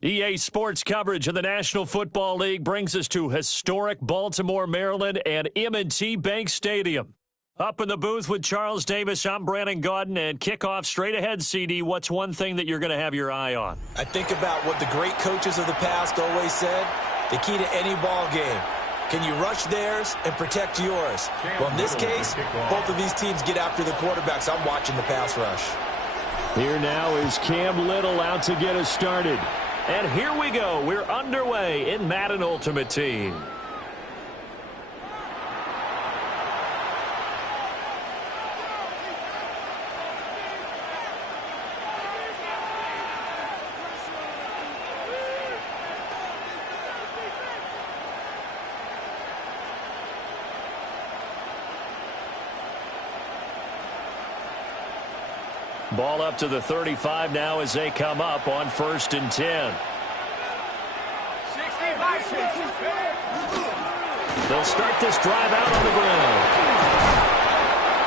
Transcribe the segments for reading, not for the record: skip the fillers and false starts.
EA Sports coverage of the National Football League brings us to historic Baltimore, Maryland, and M&T Bank Stadium. Up in the booth with Charles Davis, I'm Brandon Gaudin, and kickoff straight ahead, CD. What's one thing that you're going to have your eye on? I think about what the great coaches of the past always said. The key to any ball game. Can you rush theirs and protect yours? Well, in this case, both of these teams get after the quarterbacks. I'm watching the pass rush. Here now is Cam Little out to get us started. And here we go. We're underway in Madden Ultimate Team. Ball up to the 35 now as they come up on 1st and 10. They'll start this drive out on the ground.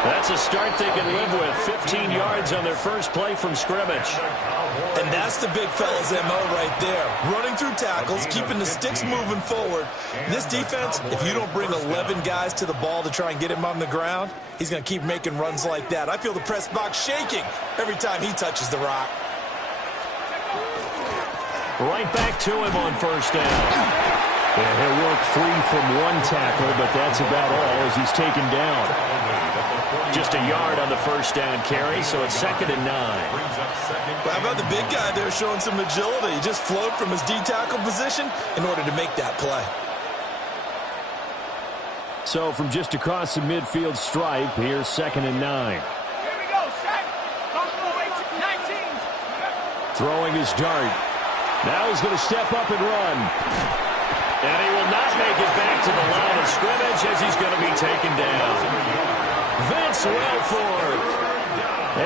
That's a start they can live with. 15 yards on their first play from scrimmage. And that's the big fella's MO right there. Running through tackles, keeping the sticks moving forward. This defense, if you don't bring 11 guys to the ball to try and get him on the ground, he's going to keep making runs like that. I feel the press box shaking every time he touches the rock. Right back to him on 1st down. And he'll work free from one tackle, but that's about all as he's taken down. Just a yard on the 1st down carry, so it's 2nd and 9. How about the big guy there showing some agility? He just flowed from his D-tackle position in order to make that play. So from just across the midfield stripe, here's 2nd and 9. Here we go, set. 19. Throwing his dart. Now he's going to step up and run. And he will not make it back to the line of scrimmage as he's going to be taken down. Vince Wilfork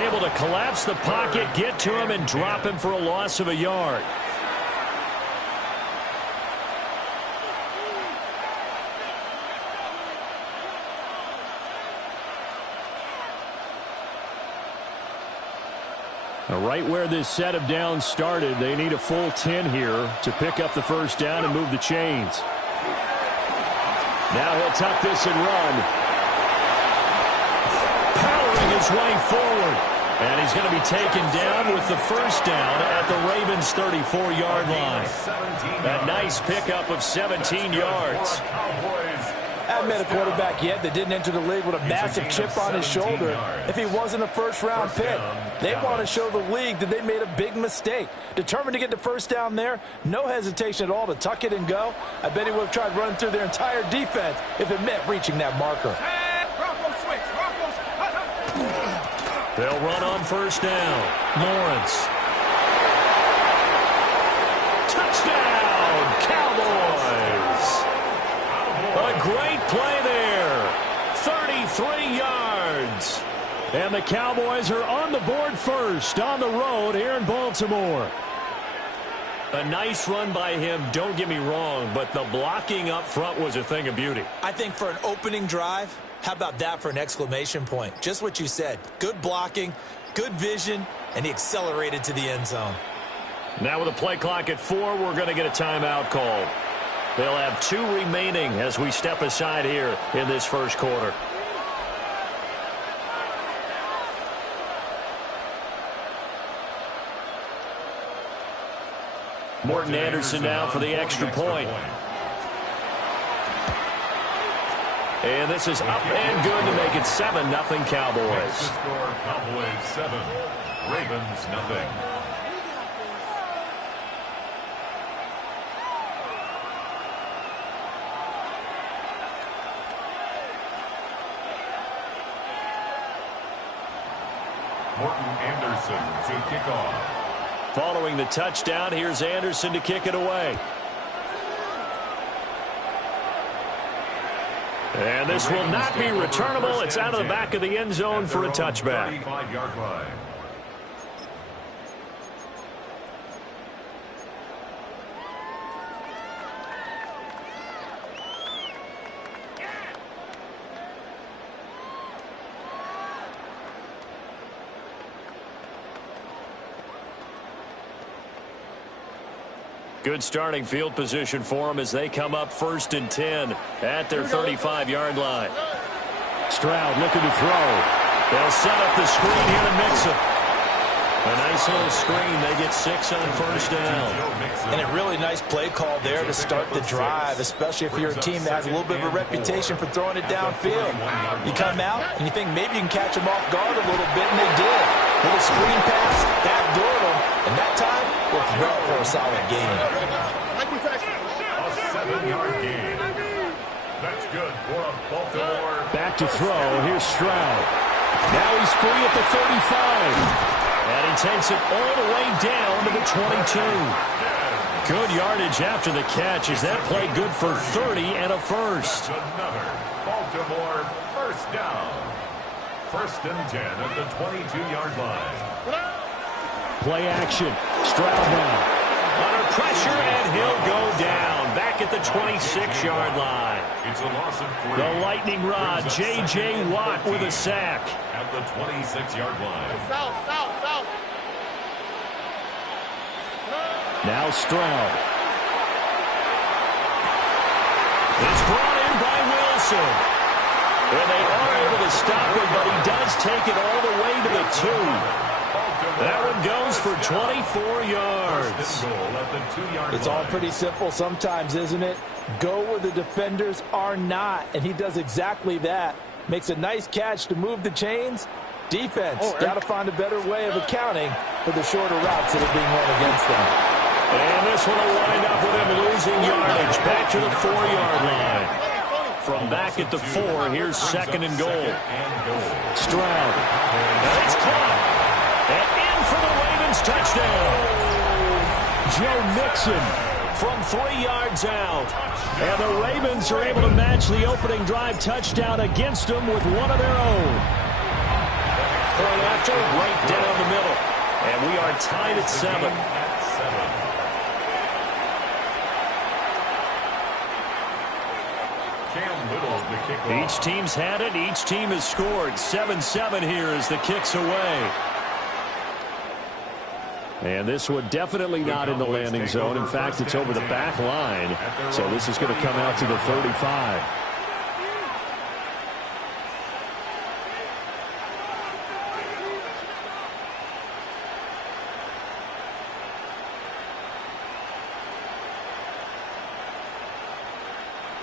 able to collapse the pocket, get to him, and drop him for a loss of a yard. Right where this set of downs started, they need a full 10 here to pick up the 1st down and move the chains. Now he'll tuck this and run. Powering his way forward. And he's going to be taken down with the 1st down at the Ravens' 34-yard line. A nice pickup of 17 yards. Haven't met a quarterback yet that didn't enter the league with a massive chip on his shoulder if he wasn't a first-round pick. They want to show the league that they made a big mistake. Determined to get the 1st down there, no hesitation at all to tuck it and go. I bet he would have tried running through their entire defense if it meant reaching that marker. They'll run on 1st down. Lawrence. Touchdown, Cowboys! A great play there. 33 yards. And the Cowboys are on the board first on the road here in Baltimore. A nice run by him, don't get me wrong, but the blocking up front was a thing of beauty. I think for an opening drive, how about that for an exclamation point? Just what you said. Good blocking, good vision, and he accelerated to the end zone. Now with a play clock at 4, we're going to get a timeout called. They'll have 2 remaining as we step aside here in this 1st quarter. Morton Anderson now for the extra point. And this is up and good to make it 7-0 Cowboys. Score Cowboys 7, Ravens 0. Morton Anderson to kick off. Following the touchdown, here's Anderson to kick it away. And this will not be returnable. It's out of the back of the end zone for a touchback. 35-yard line. Good starting field position for them as they come up 1st and 10 at their 35-yard line. Stroud looking to throw. They'll set up the screen here to Mixon. A nice little screen. They get 6 on 1st down. And a really nice play call there to start the drive, especially if you're a team that has a little bit of a reputation for throwing it downfield. You come out and you think maybe you can catch them off guard a little bit, and they did. Little screen pass, backdoored them, and that time worked well for a solid gain. A 7-yard gain. That's good for a Baltimore. Back to throw. Here's Stroud. Now he's free at the 35. And he takes it all the way down to the 22. Good yardage after the catch as that play good for 30 and a first. Another Baltimore first down. 1st and 10 at the 22-yard line. Play action. Stroud now. Under pressure, and he'll go down. Back at the 26-yard line. It's a loss of 3. The lightning rod, J.J. Watt with a sack. At the 26-yard line. Now Stroud. It's brought in by Wilson. And they are able to stop him, but he does take it all the way to the 2. That one goes for 24 yards. It's all pretty simple sometimes, isn't it? Go where the defenders are not, and he does exactly that. Makes a nice catch to move the chains. Defense, got to find a better way of accounting for the shorter routes that are being run against them. And this one will wind up with him losing yardage. Back to the 4-yard line. From back at the 4, here's 2nd and goal. Stroud. And it's caught. And in for the Ravens touchdown. Joe Mixon from 3 yards out. And the Ravens are able to match the opening drive touchdown against them with one of their own. Point after, right down the middle. And we are tied at 7. Each team's had it. Each team has scored. 7-7 here as the kick's away. And this one definitely not in the landing zone. In fact, it's over the back line. So this is going to come out to the 35.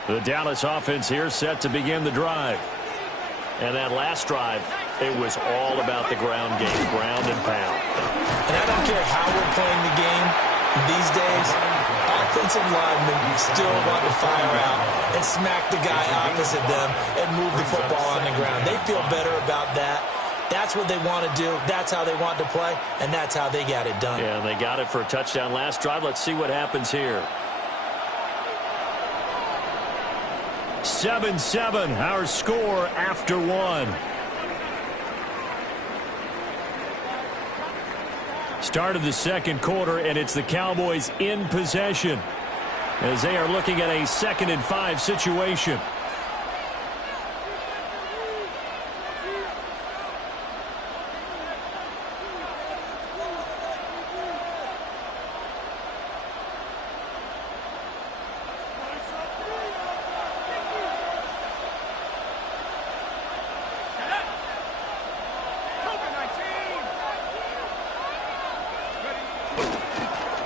The Dallas offense here set to begin the drive. And that last drive, it was all about the ground game, ground and pound. And I don't care how we're playing the game these days, offensive linemen still want to fire out and smack the guy opposite them and move the football on the ground. They feel better about that. That's what they want to do. That's how they want to play, and that's how they got it done. Yeah, and they got it for a touchdown last drive. Let's see what happens here. 7-7, our score after 1. Start of the second quarter, and it's the Cowboys in possession as they are looking at a 2nd and 5 situation.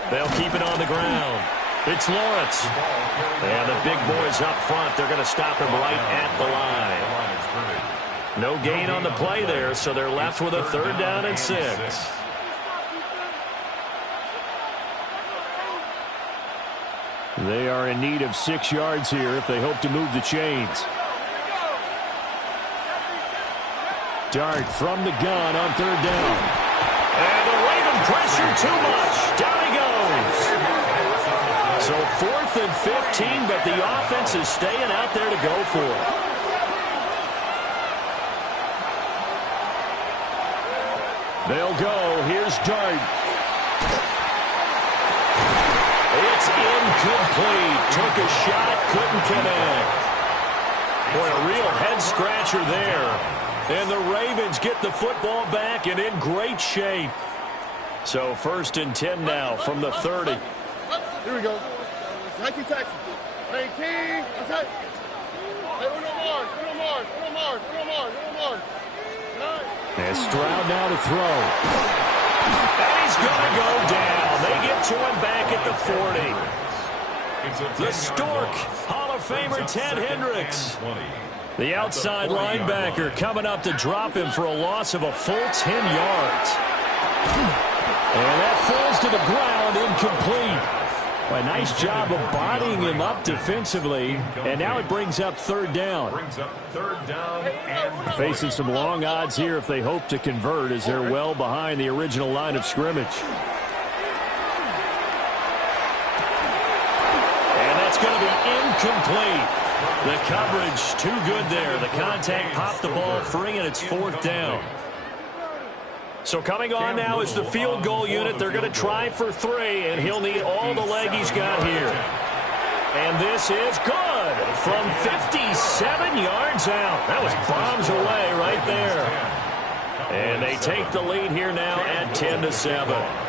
They'll keep it on the ground. It's Lawrence. And the big boys up front, they're going to stop him right at the line. No gain on the play there, so they're left with a 3rd down and 6. They are in need of 6 yards here if they hope to move the chains. Dart from the gun on 3rd down. And the Raven pressure too much. Down he goes. So 4th and 15, but the offense is staying out there to go for it. They'll go. Here's Dart. It's incomplete. Took a shot, couldn't connect. Boy, a real head-scratcher there. And the Ravens get the football back and in great shape. So 1st and 10 now from the 30. Here we go. 19 Texas. 19. Okay. Hey, Uno Mars. And Stroud now to throw. And he's going to go down. They get to him back at the 40. The Stork, Hall of Famer Ted Hendricks. The outside linebacker coming up to drop him for a loss of a full 10 yards. And that falls to the ground, incomplete. A nice job of bodying him up defensively, and now it brings up third down. Facing some long odds here if they hope to convert, as they're well behind the original line of scrimmage. And that's going to be incomplete. The coverage too good there. The contact popped the ball free, and it's fourth down. So coming on now is the field goal unit. They're going to try for 3, and he'll need all the leg he's got here. And this is good from 57 yards out. That was bombs away right there. And they take the lead here now at 10-7.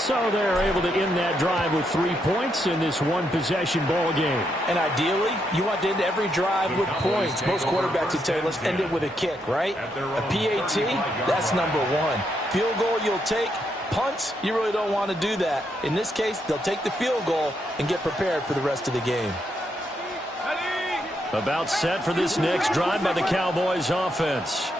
So they're able to end that drive with 3 points in this one-possession ball game. And ideally, you want to end every drive with points. Most quarterbacks would tell you, let's end it with a kick, right? A PAT, that's number 1. Field goal you'll take. Punts, you really don't want to do that. In this case, they'll take the field goal and get prepared for the rest of the game. About set for this next drive by the Cowboys offense.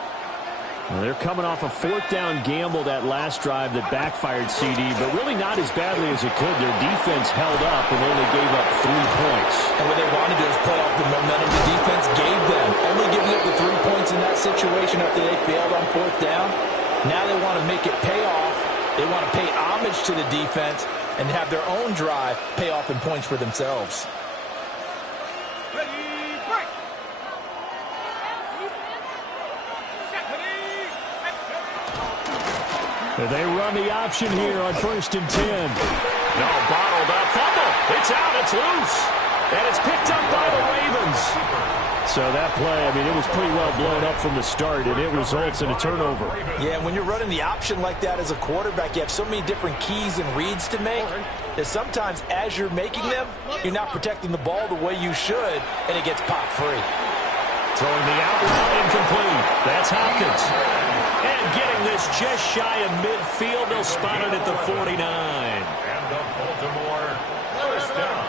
Well, they're coming off a fourth down gamble that last drive that backfired CD, but really not as badly as it could. Their defense held up and only gave up 3 points. And what they wanted to do is play off the momentum the defense gave them. Only giving up the 3 points in that situation after they failed on fourth down. Now they want to make it pay off. They want to pay homage to the defense and have their own drive pay off in points for themselves. They run the option here on 1st and 10. No, bottled up. Fumble. It's out. It's loose. And it's picked up by the Ravens. So that play, I mean, it was pretty well blown up from the start, and it results in a turnover. Yeah, when you're running the option like that as a quarterback, you have so many different keys and reads to make that sometimes as you're making them, you're not protecting the ball the way you should, and it gets popped free. Throwing the out route incomplete. That's Hopkins. And getting this just shy of midfield. They'll spot it at the 49. And the Baltimore first down.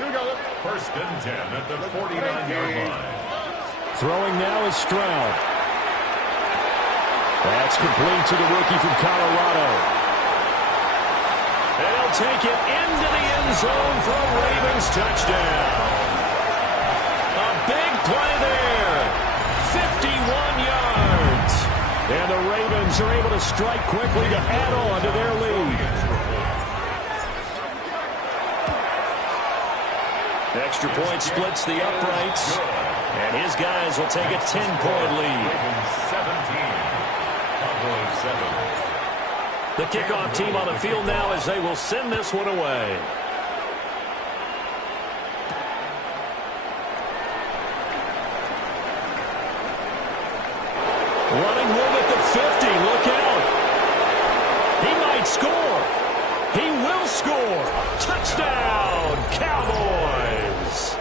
Here we go. 1st and 10 at the 49-yard line. Throwing now is Stroud. That's complete to the rookie from Colorado. And he'll take it into the end zone for a Ravens touchdown. A big play there. 51 yards. And the Ravens are able to strike quickly to add on to their lead. Extra point splits the uprights. And his guys will take a 10-point lead. 17. The kickoff team on the field now as they will send this one away. Running room at the 50. Look out. He might score. He will score. Touchdown, Cowboys.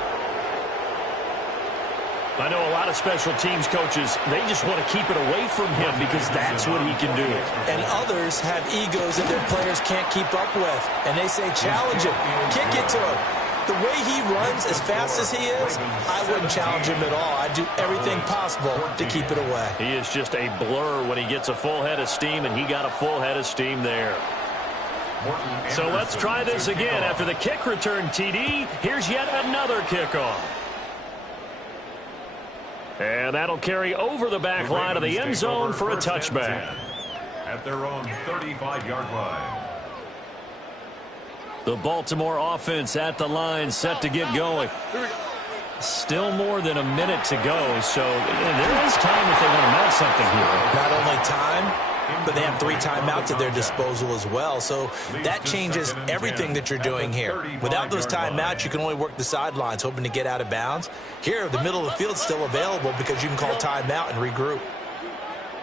I know a lot of special teams coaches, they just want to keep it away from him because that's what he can do. And others have egos that their players can't keep up with. And they say, challenge him. Kick it to him. The way he runs as fast as he is, I wouldn't challenge him at all. I'd do everything possible to keep it away. He is just a blur when he gets a full head of steam, and he got a full head of steam there. So let's try this again. After the kick return TD, here's yet another kickoff. And that'll carry over the back line of the end zone for a touchback. At their own 35-yard line. The Baltimore offense at the line, set to get going. Still more than a minute to go, so there is time if they want to mount something here. Not only time, but they have 3 timeouts at their disposal as well, so that changes everything that you're doing here. Without those timeouts, you can only work the sidelines, hoping to get out of bounds. Here, the middle of the field's still available because you can call timeout and regroup.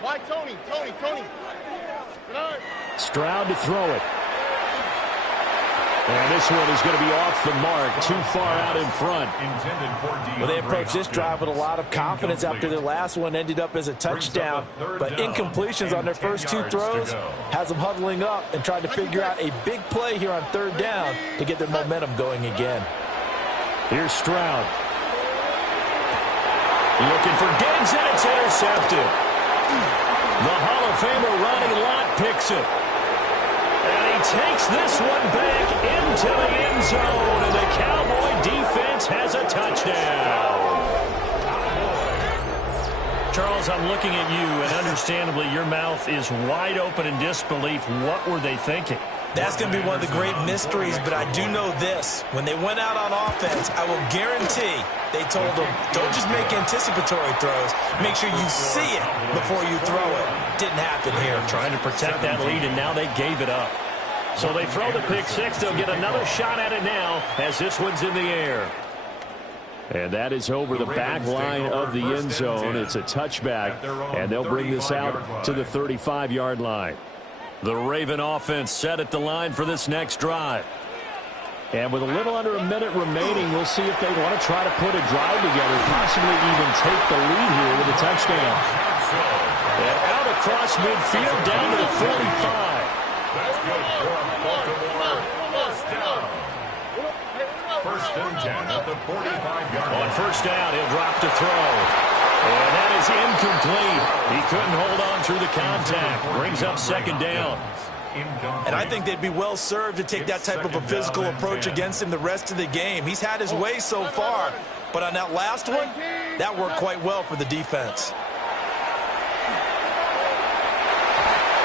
Why, Tony? Good night. Stroud to throw it. And this one is going to be off the mark, too far out in front. Well, they approached this drive with a lot of confidence after their last one ended up as a touchdown. But incompletions on their first two throws has them huddling up and trying to figure out a big play here on third down to get their momentum going again. Here's Stroud. Looking for Diggs, and it's intercepted. The Hall of Famer Ronnie Lott picks it. And he takes this one back into the end zone, and the Cowboy defense has a touchdown. Charles, I'm looking at you, and understandably, your mouth is wide open in disbelief. What were they thinking? That's going to be one of the great mysteries, but I do know this. When they went out on offense, I will guarantee they told them, don't just make anticipatory throws. Make sure you see it before you throw it. Didn't happen here. Trying to protect that lead, and now they gave it up. So they throw the pick six. They'll get another shot at it now as this one's in the air. And that is over the back line of the end zone. It's a touchback, and they'll bring this out to the 35-yard line. The Raven offense set at the line for this next drive. And with a little under a minute remaining, we'll see if they want to try to put a drive together, possibly even take the lead here with a touchdown. And out across midfield down to the 45. That's good for Baltimore. First down. First and 10 at the 45-yard line. On first down, he'll drop to throw. And that is incomplete. He couldn't hold on through the contact. Brings up second down. And I think they'd be well served to take that type of a physical approach against him the rest of the game. He's had his way so far, but on that last one, that worked quite well for the defense.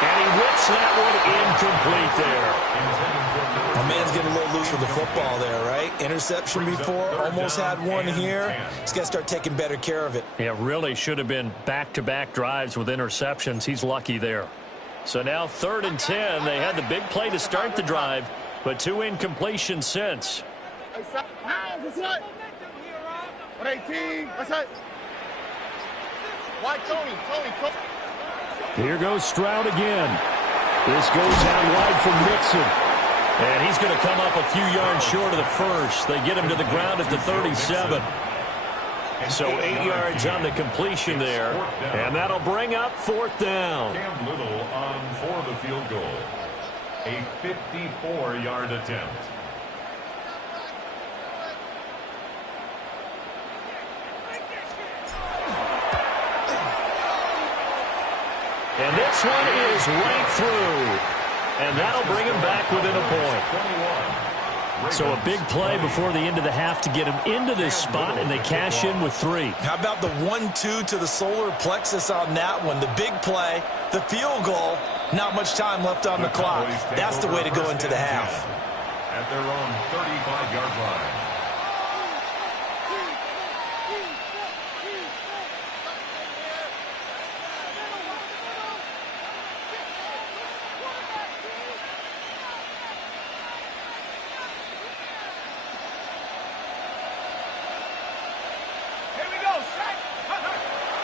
And he whips that one incomplete there. My man's getting a little loose with the football there, right? Interception before, almost had one here. He's got to start taking better care of it. Yeah, really should have been back-to-back drives with interceptions. He's lucky there. So now 3rd and 10. They had the big play to start the drive, but 2 incompletions since. Here goes Stroud again. This goes out wide from Mixon. And he's going to come up a few yards short of the first. They get him to the ground at the 37. So 8 yards on the completion there. And that'll bring up 4th down. Cam Little on for the field goal. A 54-yard attempt. And this one is right through. And that'll bring him back within a point. So a big play before the end of the half to get him into this spot, and they cash in with 3. How about the 1-2 to the solar plexus on that one? The big play, the field goal, not much time left on the clock. That's the way to go into the half. At their own 35-yard line.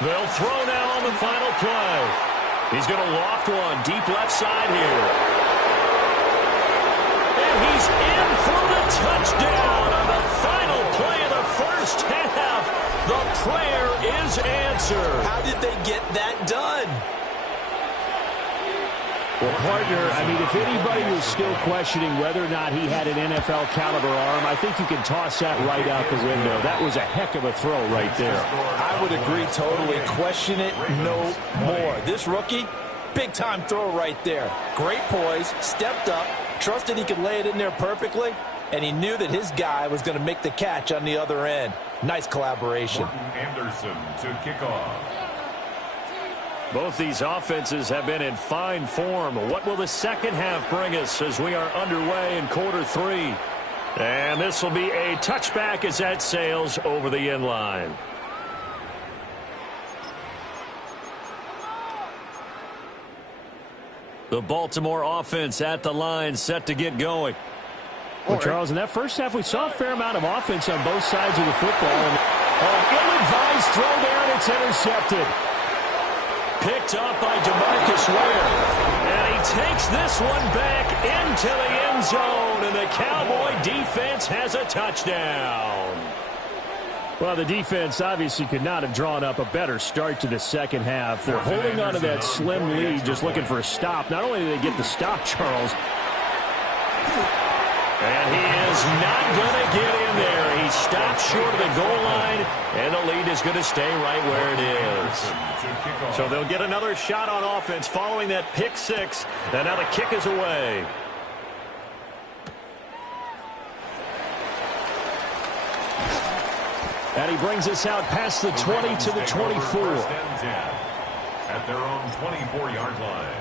They'll throw now on the final play. He's going to loft one deep left side here. And he's in for the touchdown on the final play of the first half. The prayer is answered. How did they get that done? Well, partner, I mean, if anybody was still questioning whether or not he had an NFL caliber arm, I think you can toss that right out the window. That was a heck of a throw right there. I would agree totally. Question it no more. This rookie, big-time throw right there. Great poise, stepped up, trusted he could lay it in there perfectly, and he knew that his guy was going to make the catch on the other end. Nice collaboration. Anderson to kick off. Both these offenses have been in fine form. What will the second half bring us as we are underway in quarter 3? And this will be a touchback as that sails over the end line. The Baltimore offense at the line, set to get going. Well, Charles, in that first half, we saw a fair amount of offense on both sides of the football. And ill-advised throw there, and it's intercepted. Picked up by DeMarcus Ware. And he takes this one back into the end zone. zone, and the Cowboy defense has a touchdown. Well, the defense obviously could not have drawn up a better start to the second half. They're holding on to that slim lead, just looking for a stop. Not only did they get the stop, Charles. And he is not going to get in there. He stopped short of the goal line, and the lead is going to stay right where it is. So they'll get another shot on offense following that pick six, and now the kick is away. And he brings us out past the 20 to the 24. At their own 24-yard line.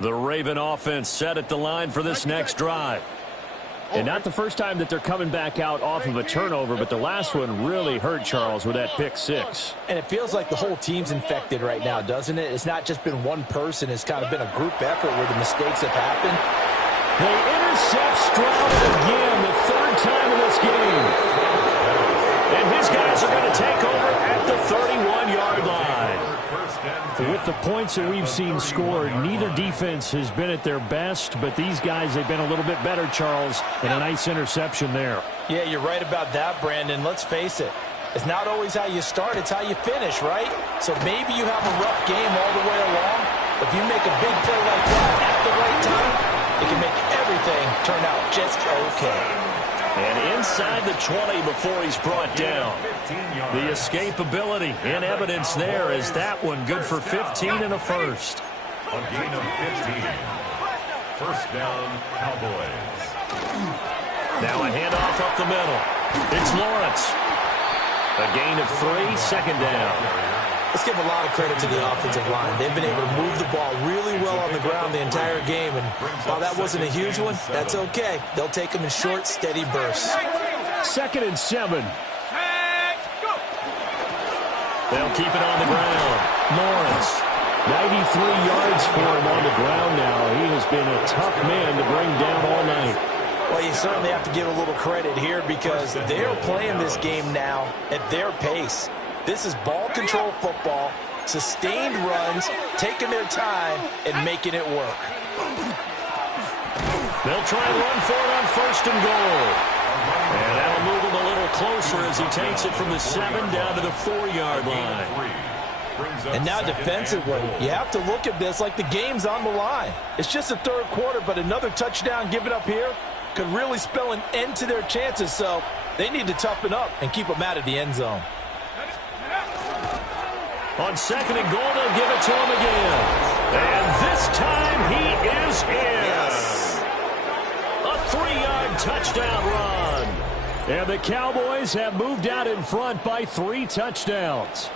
The Raven offense set at the line for this next drive. And not the first time that they're coming back out off of a turnover, but the last one really hurt Charles with that pick six. And it feels like the whole team's infected right now, doesn't it? It's not just been one person. It's kind of been a group effort where the mistakes have happened. They intercept Stroud again, the third time in this game. And his guys are going to take over at the 31-yard line. With the points that we've seen scored, neither defense has been at their best, but these guys, they've been a little bit better, Charles, and a nice interception there. Yeah, you're right about that, Brandon. Let's face it. It's not always how you start, it's how you finish, right? So maybe you have a rough game all the way along. If you make a big play like that at the right time, it can make everything turn out just okay. And inside the 20 before he's brought down. The escapability in evidence there is that one good for 15 and a first. A gain of 15. First down, Cowboys. Now a handoff up the middle. It's Lawrence. A gain of 3, second down. Let's give a lot of credit to the offensive line. They've been able to move the ball really well on the ground the entire game. And while that wasn't a huge one, that's okay. They'll take them in short, steady bursts. 2nd and 7. They'll keep it on the ground. Lawrence, 93 yards for him on the ground now. He has been a tough man to bring down all night. Well, you certainly have to give a little credit here because they're playing this game now at their pace. This is ball control football, sustained runs, taking their time, and making it work. They'll try and run for it on 1st and goal. And that'll move him a little closer as he takes it from the 7 down to the 4-yard line. And now defensively, you have to look at this like the game's on the line. It's just the 3rd quarter, but another touchdown given up here could really spell an end to their chances. So they need to toughen up and keep them out of the end zone. On 2nd and goal, they'll give it to him again. And this time he is in. Yes. A 3-yard touchdown run. And the Cowboys have moved out in front by 3 touchdowns.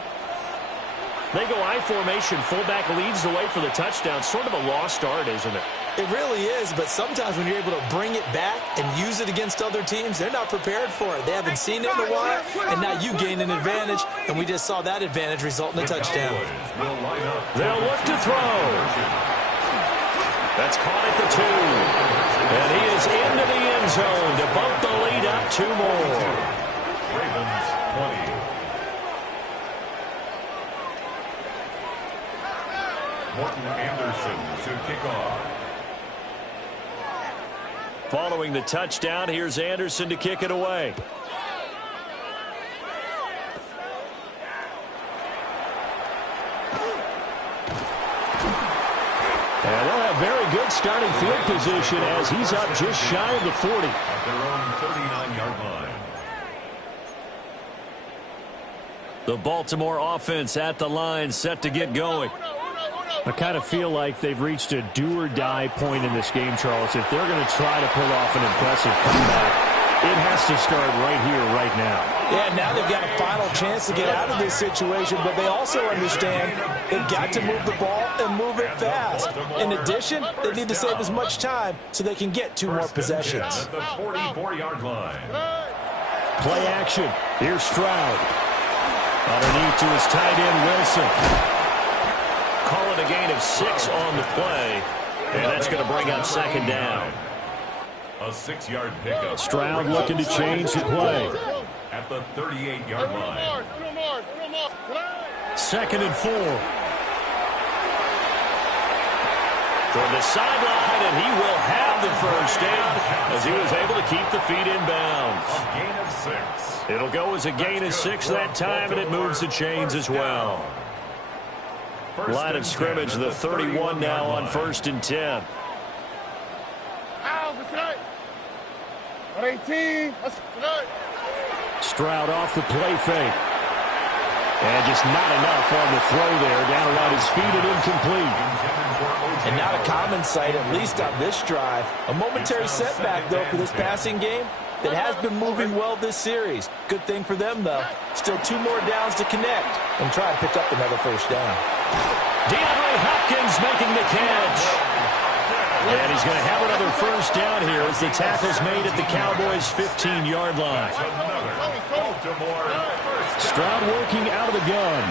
They go I formation. Fullback leads the way for the touchdown. Sort of a lost art, isn't it? It really is, but sometimes when you're able to bring it back and use it against other teams, they're not prepared for it. They haven't seen it in a while, and now you gain an advantage, and we just saw that advantage result in a touchdown. They'll look to throw. That's caught at the 2. And he is into the end zone to bump the lead up 2 more. Ravens 20. Morton Anderson to kick off. Following the touchdown, here's Anderson to kick it away. And they'll have very good starting field position as he's up just shy of the 40. At their own 39-yard line. The Baltimore offense at the line, set to get going. I kind of feel like they've reached a do-or-die point in this game, Charles. If they're going to try to pull off an impressive comeback, it has to start right here, right now. Yeah, now they've got a final chance to get out of this situation, but they also understand they've got to move the ball and move it fast. In addition, they need to save as much time so they can get 2 more possessions. At the 44-yard line. Play action. Here's Stroud. Underneath to his tight end, Wilson. Call it a gain of 6 on the play, and that's going to bring up 2nd down. A 6-yard pickup. Stroud looking to change the play. At the 38-yard line. 2nd and 4. toward the sideline, and he will have the first down as he was able to keep the feet in bounds. A gain of 6. It'll go as a gain of 6 that time, and it moves the chains as well. Line of scrimmage, the 31 now on 1st and 10. Stroud off the play fake. And just not enough on the throw there. Down around his feet and incomplete. And not a common sight, at least on this drive. A momentary setback, though, for this passing game that has been moving well this series. Good thing for them, though. Still 2 more downs to connect and try and pick up another first down. DeAndre Hopkins making the catch. And he's going to have another first down here as the tackle's made at the Cowboys' 15-yard line. Stroud working out of the gun.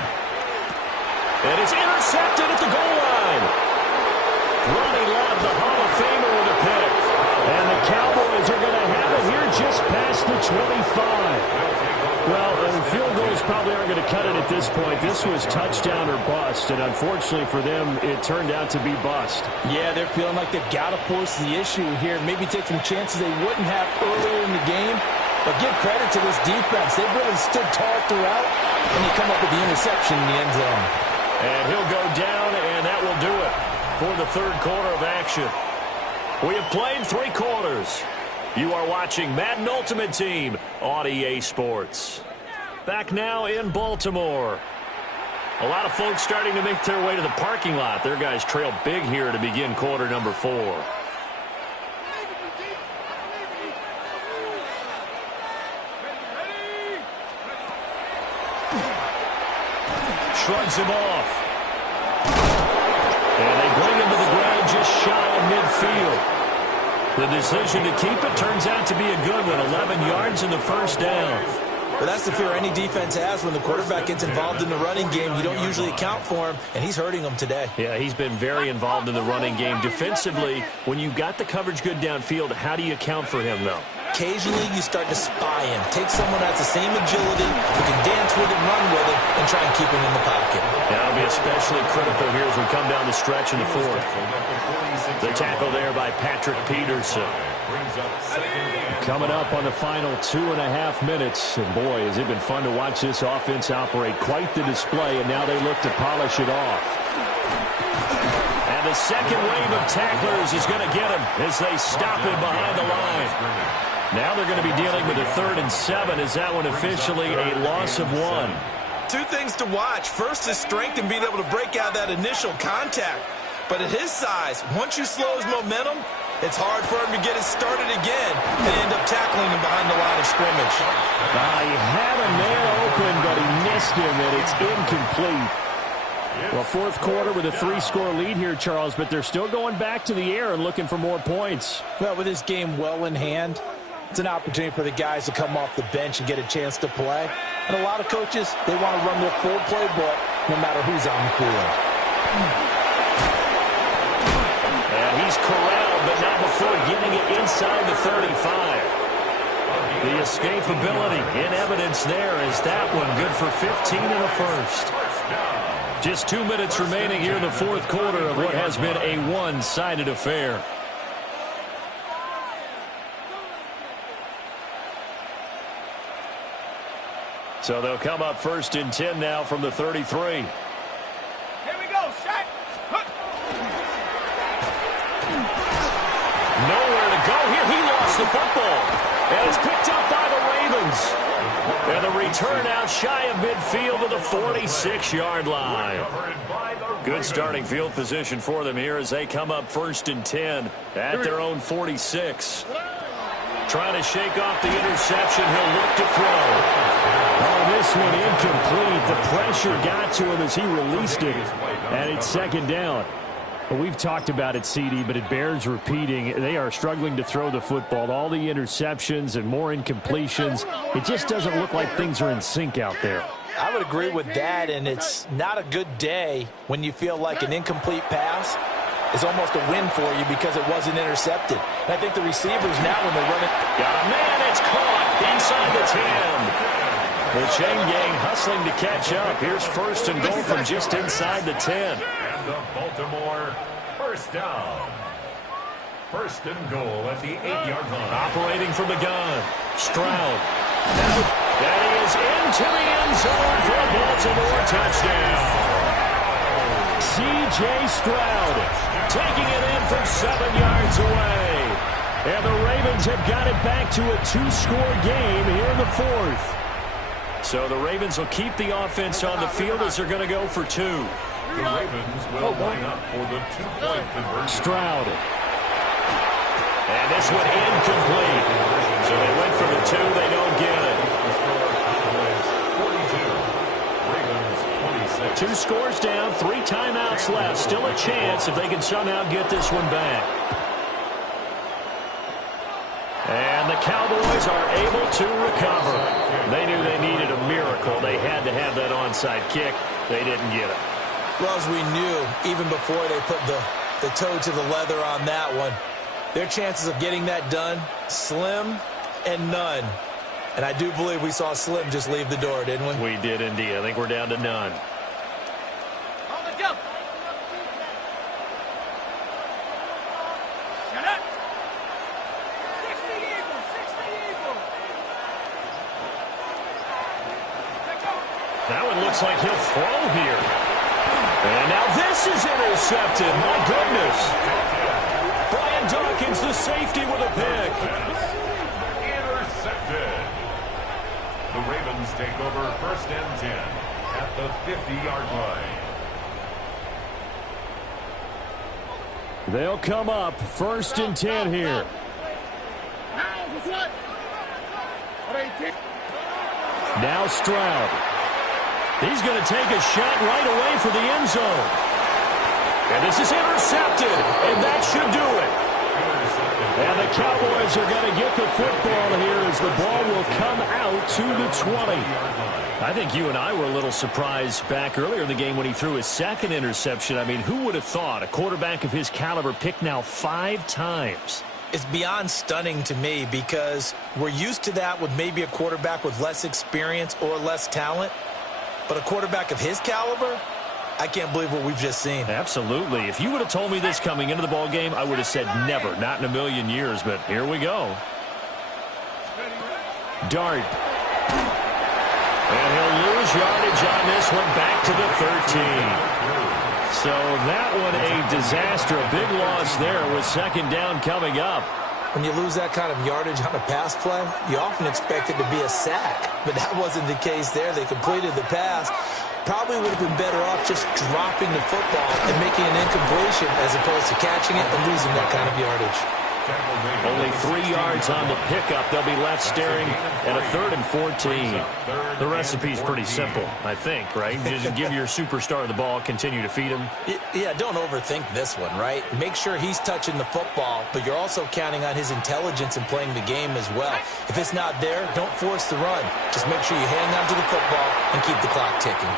And it's intercepted at the goal line. Ronnie Lott, the Hall of Famer, with a pick. And the Cowboys are going to have it here just past the 25. Well, field goals probably aren't going to cut it at this point. This was touchdown or bust, and unfortunately for them, it turned out to be bust. Yeah, they're feeling like they've got to force the issue here. Maybe take some chances they wouldn't have earlier in the game. But give credit to this defense. They've really stood tall throughout, and you come up with the interception in the end zone. And he'll go down, and that will do it for the third quarter of action. We have played 3 quarters. You are watching Madden Ultimate Team on EA Sports. Back now in Baltimore. A lot of folks starting to make their way to the parking lot. Their guys trail big here to begin quarter number 4. Shrugs him off. And they bring him to the ground just shy of midfield. The decision to keep it turns out to be a good one. 11 yards in the first down. Well, that's the fear any defense has when the quarterback gets involved in the running game. You don't usually account for him, and he's hurting them today. Yeah, he's been very involved in the running game. Defensively, when you got the coverage good downfield, how do you account for him, though? Occasionally, you start to spy him. Take someone that has the same agility, who can dance with him, run with him, and try and keep him in the pocket. That'll be especially critical here as we come down the stretch in the 4th. The tackle there by Patrick Peterson. Coming up on the final 2.5 minutes. And boy, has it been fun to watch this offense operate. Quite the display, and now they look to polish it off. And the second wave of tacklers is going to get him as they stop him behind the line. Now they're going to be dealing with a 3rd and 7. Is that one officially a loss of 1? 2 things to watch. First is strength and being able to break out that initial contact. But at his size, once you slow his momentum, it's hard for him to get it started again and end up tackling him behind the line of scrimmage. He had a man open, but he missed him, and it's incomplete. Well, 4th quarter with a 3-score lead here, Charles, but they're still going back to the air and looking for more points. Well, with this game well in hand, it's an opportunity for the guys to come off the bench and get a chance to play. And a lot of coaches, they want to run their full playbook no matter who's on the field. And he's corralled, but not before getting it inside the 35. The escapability in evidence there is that one good for 15 and a first. Just 2 minutes remaining here in the 4th quarter of what has been a one-sided affair. So they'll come up 1st and 10 now from the 33. Here we go, set. Nowhere to go here. He lost the football. And it's picked up by the Ravens. And the return out shy of midfield to the 46-yard line. Good starting field position for them here as they come up 1st and 10 at their own 46. Trying to shake off the interception. He'll look to throw. Oh, this one incomplete. The pressure got to him as he released it. And it's 2nd down. Well, we've talked about it, CD, but it bears repeating. They are struggling to throw the football. All the interceptions and more incompletions. It just doesn't look like things are in sync out there. I would agree with that, and it's not a good day when you feel like an incomplete pass is almost a win for you because it wasn't intercepted. And I think the receivers now, when they're running... Got a man, it's caught inside the 10. The chain gang hustling to catch up. Here's 1st and goal from just inside the 10. And the Baltimore First down. First and goal at the 8-yard line. Operating from the gun. Stroud. That is into the end zone for a Baltimore touchdown. C.J. Stroud taking it in from 7 yards away. And the Ravens have got it back to a 2-score game here in the 4th. So the Ravens will keep the offense on the field as they're going to go for 2. The Ravens will line up for the 2-point conversion. Stroud. And this one incomplete. So they went for the 2. They don't get it. The score is 42. Ravens 26. 2 scores down, 3 timeouts left. Still a chance if they can somehow get this one back. And the Cowboys are able to recover. They knew they needed a miracle. They had to have that onside kick. They didn't get it. Well, as we knew, even before they put the toe to the leather on that one, their chances of getting that done, slim and none. And I do believe we saw Slim just leave the door, didn't we? We did indeed. I think we're down to none. On the jump. Shut up. 60 Eagles, 60 Eagles. Take over. That one looks like he'll throw here. And now this is intercepted. My goodness. Brian Dawkins, the safety, with a pick. Intercepted. The Ravens take over first and 10 at the 50-yard line. They'll come up first and 10 here. Now Stroud. He's going to take a shot right away for the end zone. And this is intercepted, and that should do it. And the Cowboys are going to get the football here as the ball will come out to the 20. I think you and I were a little surprised back earlier in the game when he threw his second interception. I mean, who would have thought a quarterback of his caliber picked now 5 times? It's beyond stunning to me because we're used to that with maybe a quarterback with less experience or less talent. But a quarterback of his caliber, I can't believe what we've just seen. Absolutely. If you would have told me this coming into the ball game, I would have said never, not in a million years. But here we go. Dart. And he'll lose yardage on this one back to the 13. So that one a disaster. A big loss there with second down coming up. When you lose that kind of yardage on a pass play, you often expect it to be a sack. But that wasn't the case there. They completed the pass. Probably would have been better off just dropping the football and making an incompletion as opposed to catching it and losing that kind of yardage. Only 3 yards on the pickup. They'll be left staring at a 3rd and 14. The recipe's pretty simple, I think, right? Just give your superstar the ball, continue to feed him. Yeah, don't overthink this one, right? Make sure he's touching the football, but you're also counting on his intelligence in playing the game as well. If it's not there, don't force the run. Just make sure you hang on to the football and keep the clock ticking.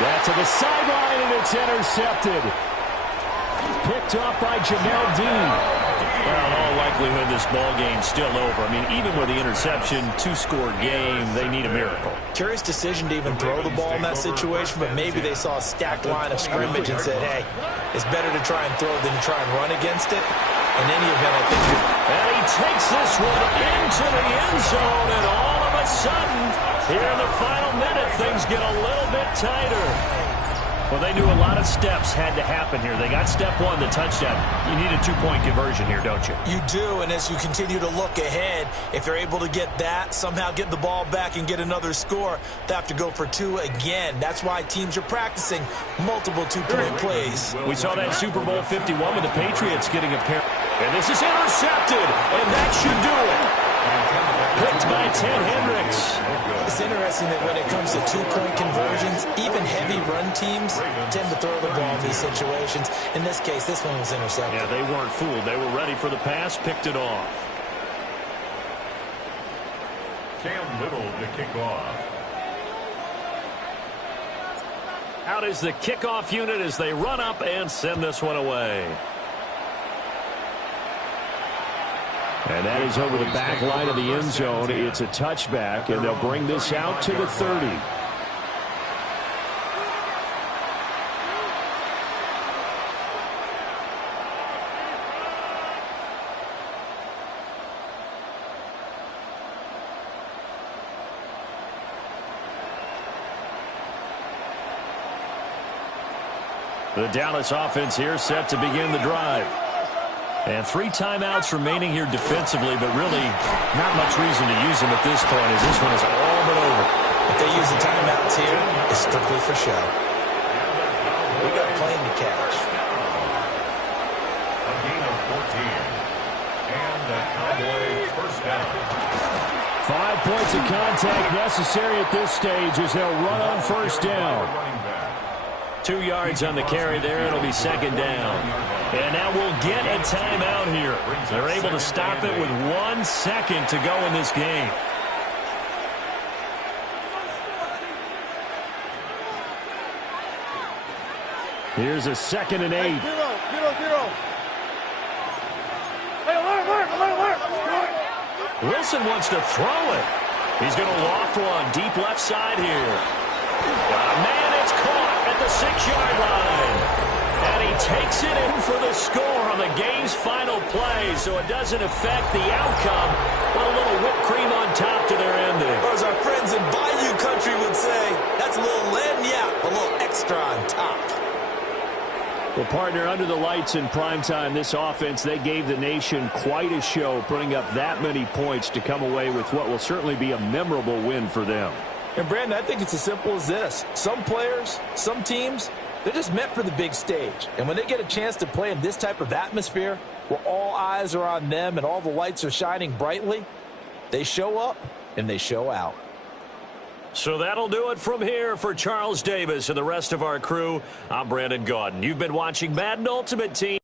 That's to the sideline, and it's intercepted. Picked off by Jamel Dean. Well, in all likelihood, this ball game's still over. I mean, even with the interception, 2-score game, they need a miracle. Curious decision to even throw the ball in that situation, but maybe they saw a stacked line of scrimmage and said, hey, it's better to try and throw than to try and run against it. In any event, I think and he takes this one into the end zone, and all of a sudden, here in the final minute, things get a little bit tighter. Well, they knew a lot of steps had to happen here. They got step 1, the touchdown. You need a 2-point conversion here, don't you? You do, and as you continue to look ahead, if they're able to get that, somehow get the ball back and get another score, they have to go for 2 again. That's why teams are practicing multiple 2-point plays. We saw that Super Bowl 51 with the Patriots getting a pair. And this is intercepted, and that should do it. Picked by Ted Hendricks. It's interesting that when it comes to 2-point conversions, even heavy run teams tend to throw the ball in these situations. In this case, this one was intercepted. Yeah, they weren't fooled. They were ready for the pass, picked it off. Cam Little to kick off. Out is the kickoff unit as they run up and send this one away. And that is over the back line of the end zone. It's a touchback, and they'll bring this out to the 30. The Dallas offense here set to begin the drive. And 3 timeouts remaining here defensively, but really not much reason to use them at this point as this one is all but over. If they use the timeouts here, it's strictly for show. We got plenty to catch. A gain of 14. And the Cowboys first down. 5 points of contact necessary at this stage as they'll run on first down. 2 yards on the carry there. It'll be second down. And now we'll get a timeout here. They're able to stop it with 1 second to go in this game. Here's a 2nd and 8. 0, 0. Hey, alert. Wilson wants to throw it. He's going to loft one deep left side here. Man, it's caught at the 6-yard line. And he takes it in for the score on the game's final play, so it doesn't affect the outcome, but a little whipped cream on top to their ending. Or as our friends in Bayou Country would say, that's a little lagniappe, a little extra on top. Well, partner, under the lights in primetime, this offense, they gave the nation quite a show, putting up that many points to come away with what will certainly be a memorable win for them. And, Brandon, I think it's as simple as this. Some players, some teams, they're just meant for the big stage. And when they get a chance to play in this type of atmosphere, where all eyes are on them and all the lights are shining brightly, they show up and they show out. So that'll do it from here for Charles Davis and the rest of our crew. I'm Brandon Gaudin. You've been watching Madden Ultimate Team.